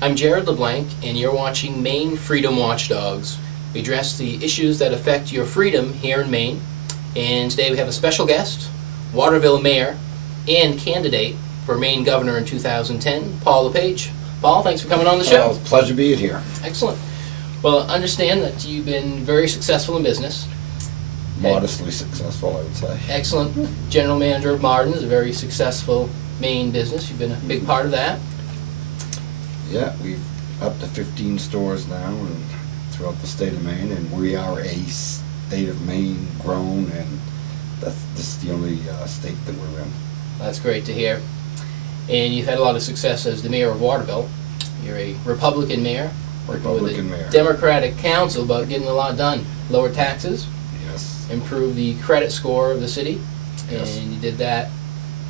I'm Jarrod LeBlanc, and you're watching Maine Freedom Watchdogs. We address the issues that affect your freedom here in Maine, and today we have a special guest, Waterville Mayor and Candidate for Maine Governor in 2010, Paul LePage. Paul, thanks for coming on the show. It's a pleasure being here. Excellent. Well, I understand that you've been very successful in business. Modestly successful, I would say. Excellent. General Manager of Martin's, a very successful Maine business. You've been a big part of that. Yeah, we've up to 15 stores now and throughout the state of Maine, and we are a state of Maine grown, and this is the only state that we're in. That's great to hear. And you've had a lot of success as the mayor of Waterville. You're a Republican mayor, working with a Democratic council, but getting a lot done. Lower taxes, yes, improve the credit score of the city, yes, and you did that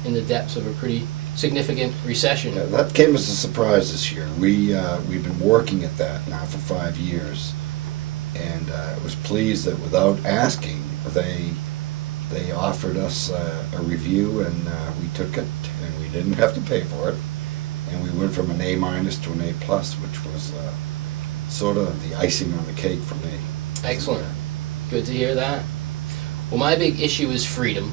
in the depths of a pretty significant recession. Yeah, that came as a surprise this year. We've been working at that now for 5 years, and I was pleased that without asking, they offered us a review, and we took it, and we didn't have to pay for it, and we went from an A- to an A+, which was sort of the icing on the cake for me. Excellent. Good to hear that. Well, my big issue is freedom.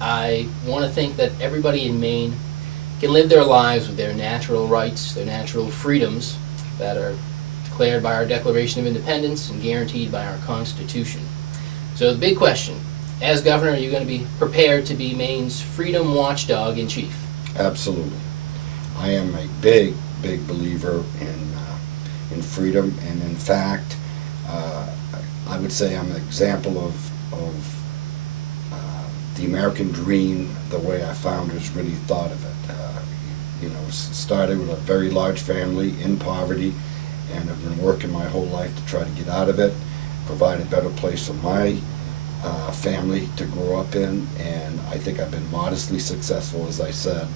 I want to think that everybody in Maine can live their lives with their natural rights, their natural freedoms that are declared by our Declaration of Independence and guaranteed by our Constitution. So the big question, as governor, are you going to be prepared to be Maine's freedom watchdog in chief? Absolutely. I am a big believer in freedom, and in fact, I would say I'm an example of the American dream, the way our founders really thought of it. You know, started with a very large family in poverty, and I've been working my whole life to try to get out of it, provide a better place for my family to grow up in, and I think I've been modestly successful, as I said,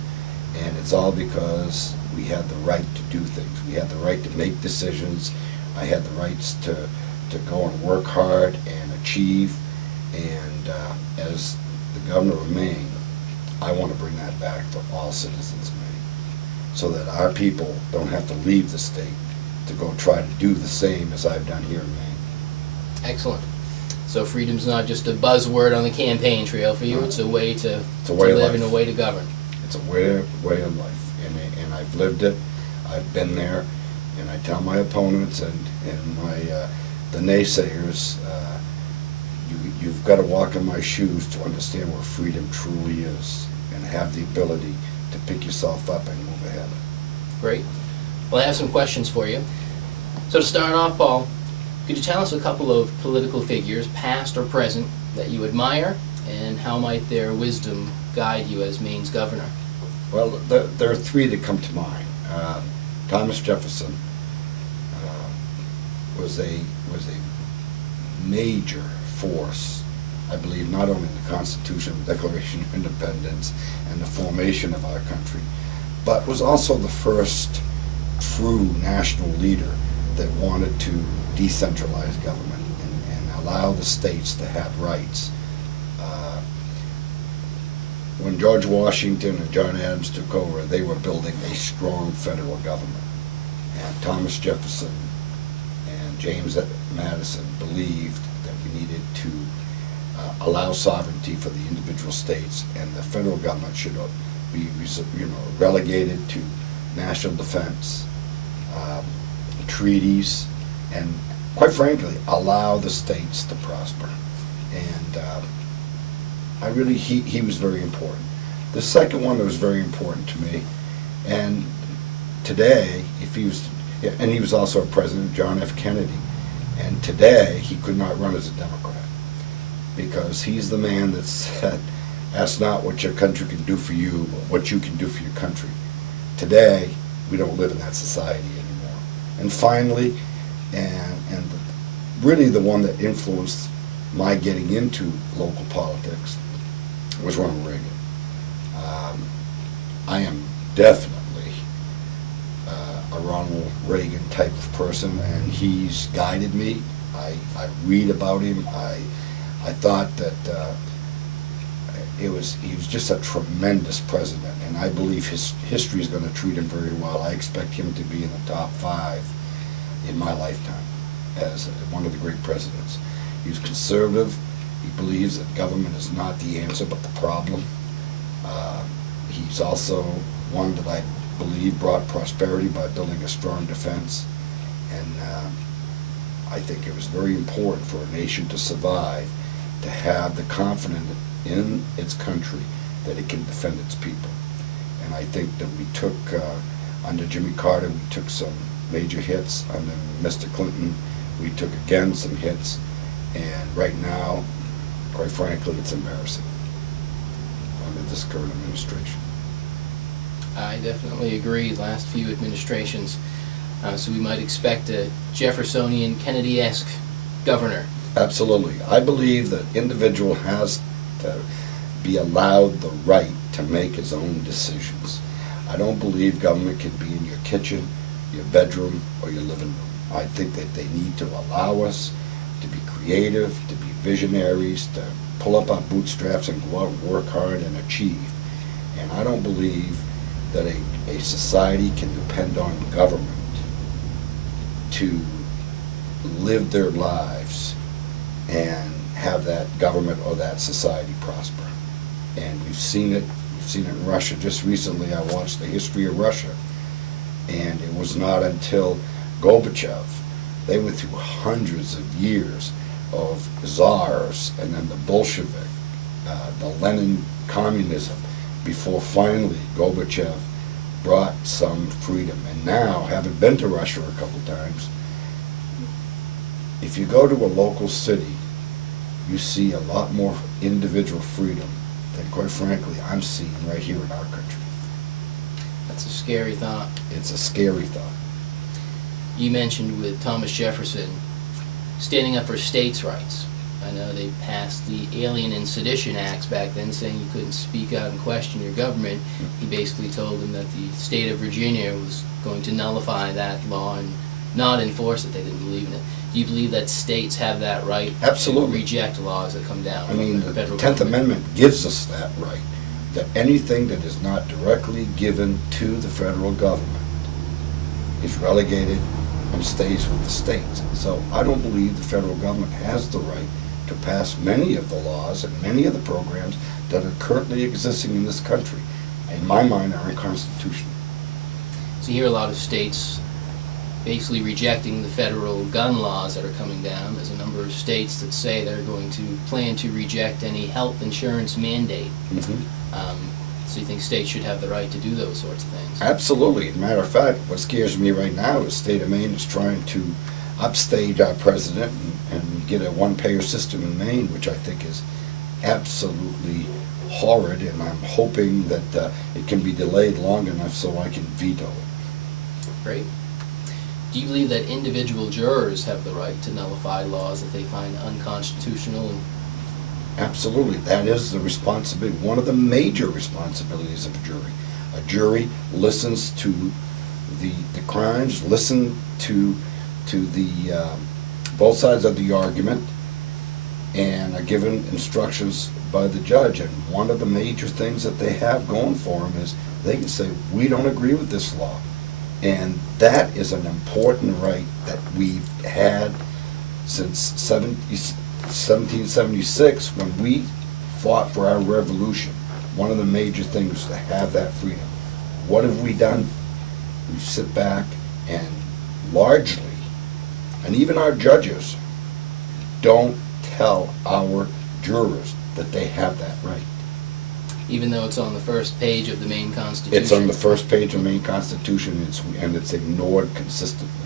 and it's all because we had the right to do things. We had the right to make decisions. I had the rights to go and work hard and achieve, and as the governor of Maine, I want to bring that back to all citizens of Maine, so that our people don't have to leave the state to go try to do the same as I've done here in Maine. Excellent. So freedom's not just a buzzword on the campaign trail for you, it's a way to live and a way to govern. It's a way of life, and I've lived it, I've been there, and I tell my opponents and the naysayers, you've got to walk in my shoes to understand what freedom truly is, and have the ability to pick yourself up and move ahead. Great. Well, I have some questions for you. So to start off, Paul, could you tell us a couple of political figures, past or present, that you admire, and how might their wisdom guide you as Maine's governor? Well, there are three that come to mind. Thomas Jefferson was a major force, I believe, not only in the Constitution, the Declaration of Independence, and the formation of our country, but was also the first true national leader that wanted to decentralize government and allow the states to have rights. When George Washington and John Adams took over, they were building a strong federal government. And Thomas Jefferson and James Madison believed that we needed to allow sovereignty for the individual states, and the federal government should be, relegated to national defense, treaties, and quite frankly, allow the states to prosper. And he was very important. The second one that was very important to me, and today, and he was also a president, John F. Kennedy, and today he could not run as a Democrat, because he's the man that said, ask not what your country can do for you, but what you can do for your country. Today, we don't live in that society anymore. And finally, really the one that influenced my getting into local politics was Ronald Reagan. I am definitely a Ronald Reagan type of person, and he's guided me. I read about him. I thought that he was just a tremendous president, and I believe his history is going to treat him very well. I expect him to be in the top 5 in my lifetime as one of the great presidents. He was conservative. He believes that government is not the answer but the problem. He's also one that I believe brought prosperity by building a strong defense, and I think it was very important for a nation to survive to have the confidence in its country that it can defend its people. And I think that we took, under Jimmy Carter, we took some major hits. Under Mr. Clinton, we took again some hits. And right now, quite frankly, it's embarrassing under this current administration. I definitely agree. Last few administrations. So we might expect a Jeffersonian, Kennedy-esque governor. Absolutely. I believe that individual has to be allowed the right to make his own decisions. I don't believe government can be in your kitchen, your bedroom, or your living room. I think that they need to allow us to be creative, to be visionaries, to pull up our bootstraps and go out and work hard and achieve. And I don't believe that a society can depend on government to live their lives and have that government or that society prosper. And we've seen it in Russia. Just recently I watched the history of Russia, and it was not until Gorbachev, they went through hundreds of years of czars and then the Bolshevik, the Lenin communism, before finally Gorbachev brought some freedom. And now, having been to Russia a couple times, if you go to a local city, you see a lot more individual freedom than, quite frankly, I'm seeing right here in our country. That's a scary thought. It's a scary thought. You mentioned with Thomas Jefferson standing up for states' rights. I know they passed the Alien and Sedition Acts back then, saying you couldn't speak out and question your government. He basically told them that the state of Virginia was going to nullify that law and not enforce it. They didn't believe in it. Do you believe that states have that right? Absolutely. To reject laws that come down? I mean, from the federal 10th government? Amendment gives us that right, that anything that is not directly given to the federal government is relegated and stays with the states. So I don't believe the federal government has the right to pass many of the laws and many of the programs that are currently existing in this country, in my mind, are unconstitutional. So you hear a lot of states basically rejecting the federal gun laws that are coming down. There's a number of states that say they're going to plan to reject any health insurance mandate. So you think states should have the right to do those sorts of things? Absolutely. As a matter of fact, what scares me right now is the state of Maine is trying to upstage our president and get a one-payer system in Maine, which I think is absolutely horrid, and I'm hoping that it can be delayed long enough so I can veto it. Great. Do you believe that individual jurors have the right to nullify laws that they find unconstitutional? Absolutely. That is the responsibility, one of the major responsibilities of a jury. A jury listens to the crimes, listen to the both sides of the argument, and are given instructions by the judge. And one of the major things that they have going for them is they can say, we don't agree with this law. And that is an important right that we've had since 1776, when we fought for our revolution. One of the major things was to have that freedom. What have we done? We sit back and largely, and even our judges, don't tell our jurors that they have that right. Even though it's on the first page of the Maine Constitution? It's on the first page of the Maine Constitution, and it's ignored consistently.